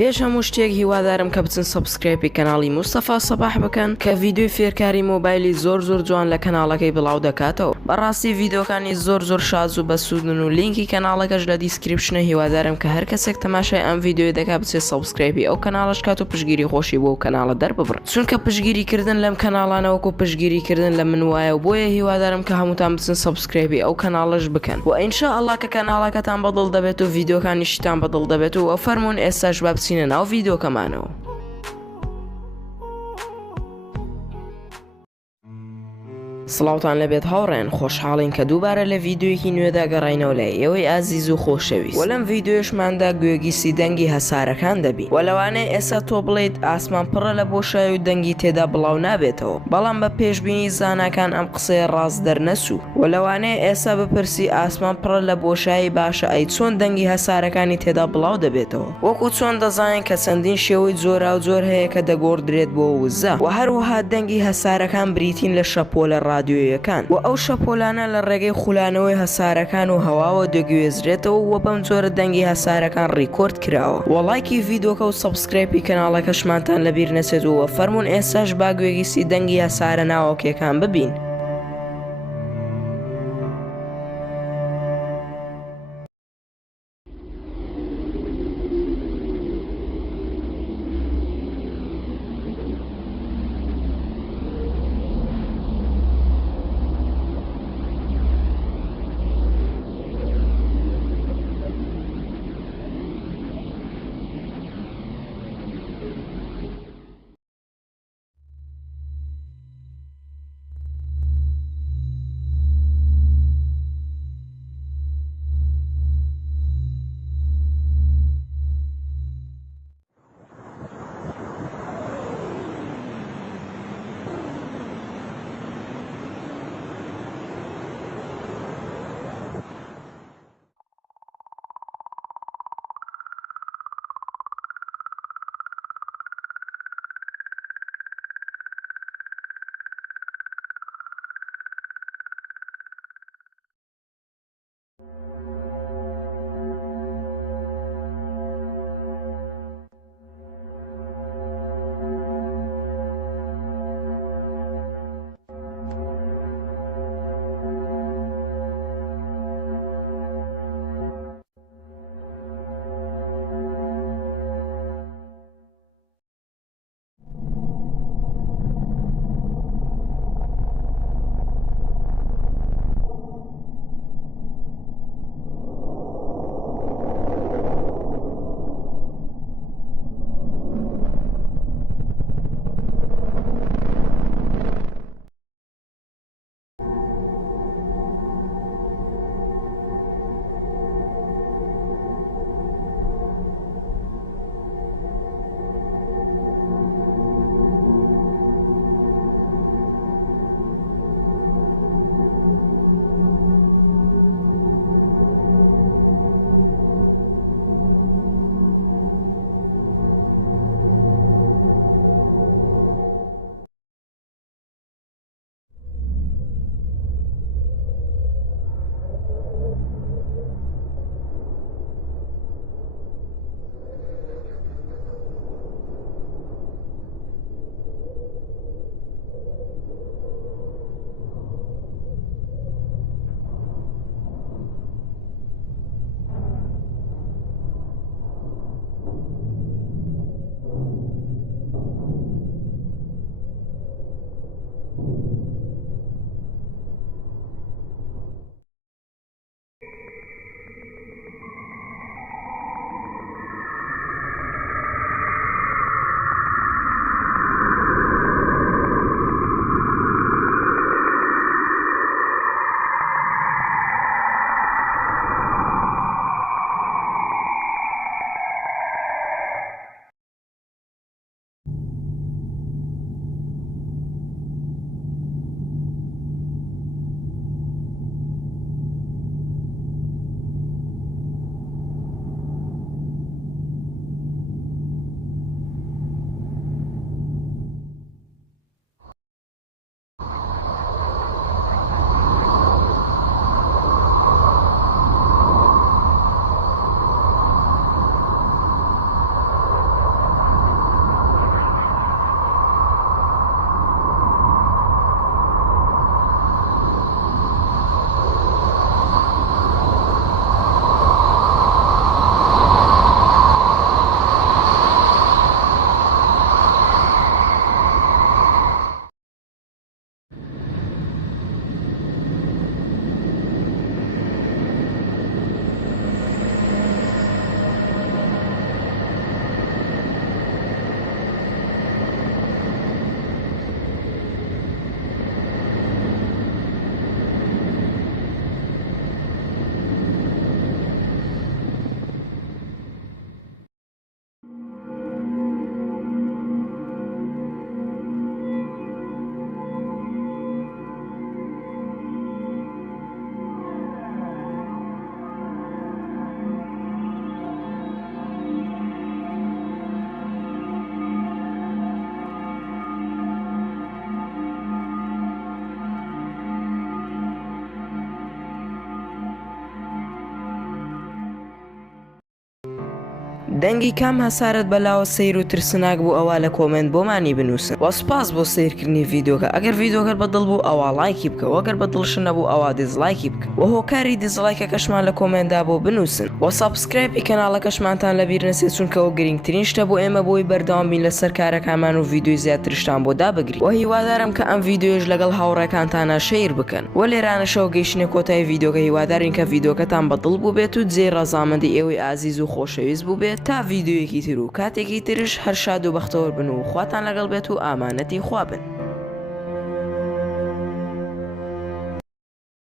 پێش هەموو شتێک هیوادارم کە بچن سبسکرایبی کەناڵی موستەفا سەباح بکەن کە ڤیدیۆی فێرکاری مۆبایلی زۆر جوان لە کەناڵەکەی بڵاو دەکاتەوە. بەڕاستی ڤیدیۆکانی زۆر شاد و بەسوودن و لینکی کەناڵەکەش لە دیسکریپشنە. هیوادارم کە هەر کەسێک تەماشای ئەم ڤیدیۆی دەکات بچێت سبسکرایبی ئەو کەناڵش کات و پشگیری خۆشی بۆ کەناڵە دەرببڕن، چونکە پشگیریکردن لەم کەناڵانەوەکو پشگیریکردن لە من وایە و بۆیە هیوادارم کە هەمووتان بچن سبسکرایبی ئەو کەناڵش بکەن و ئینشاءالله کە کەناڵەکەتان بەدڵ دەبێت و ڤیدیۆکانیشتان بەدڵ دەبێت و فەرمونون ئێستاش با بچینە ناو ڤیدیۆکەمانەوە. سڵاوتان لەبێت هاوڕێن، خۆشحاڵین کە دووبارە لە ڤیدیۆیەکی نوێدا گەڕاینەوە لای ئێوەی ئازیز و خۆشەویست. و لەم ڤیدیۆشماندا گوێگیسی دەنگی هەسارەکان دەبین و لەوانەیە ئێستا تۆ بڵێیت ئاسمان پڕە لە بۆشایی و دەنگی تێدا بڵاو نابێتەوە، بەڵام بە پێشبینی زاناکان ئەم قسەیە ڕاست دەرنەچوو. و لەوانەیە ئێستا بپرسی ئاسمان پڕە لە بۆشایی باشە ئەی چۆن دەنگی هەسارەکانی تێدا بڵاو دەبێتەوە؟ وەکو چۆن دەزانین کە چەندین شێوەی جۆرا و جۆر هەیە کە دەگۆڕدرێت بۆ وزە و هەروەها دەنگی هەسارەکان بریتین لە شەپۆلە رادیۆیەکان و ئەو شەپۆلانە لە ڕێگەی خولانەوەی هەسارەکان و هەواوە دەگوێزرێتەوە و بەم جۆرە دەنگی هەسارەکان ڕیکۆرد کراوە. وەڵایکی ڤیدیۆکە و سبسکرایبی کەناڵەکەشمانتان لەبیر نەچێتەوە. فەرمونون ئێستاش با گوێگیسی دەنگی هەسارە ناوەکیەکان ببین. دەنگی کام هەسارت بەلاوە سەیر و ترسناک بوو ئەوە لە کۆمنت بۆمانی بنووسن. وەسپاس بۆ سیرکردنی ڤیدۆکە. ئەگەر ڤیدۆکەت بەدڵ بوو ئەوە لایکی بکە، وەگەر بەدڵش نەبوو ئەوە دیزلایکی بکە و هۆکاری دیزلایکەکەشمان لە کۆمنتدا بۆ بنووسن و سابسکرایبی کەناڵەکەشمانتان لەبیر نەچێت چونکەوە گرنگترین شتە بۆ ئێمە بۆی بەردەوام بین لەسەر کارەکانمان و ڤیدۆی زیاترشتان بۆ دابگرین. و هیوادارم کە ئەم ڤیدۆیش لەگەڵ هاوڕێکانتانە شەیر بکەن و لێرانەشەوە گەیشتنە کۆتایی ڤیدۆکە. هیوادارین کە ڤیدۆکەتان بەدڵ بوو بێت و جێی ڕەزامەندی ئێوەی ئازیز و خۆشەویست بوو بێت تا ڤیدۆیەکی تر و کاتێکی ترش هەر شاد و بەختەوەر بن و خواتان لەگەڵ بێت و ئامانەتی خوا بن.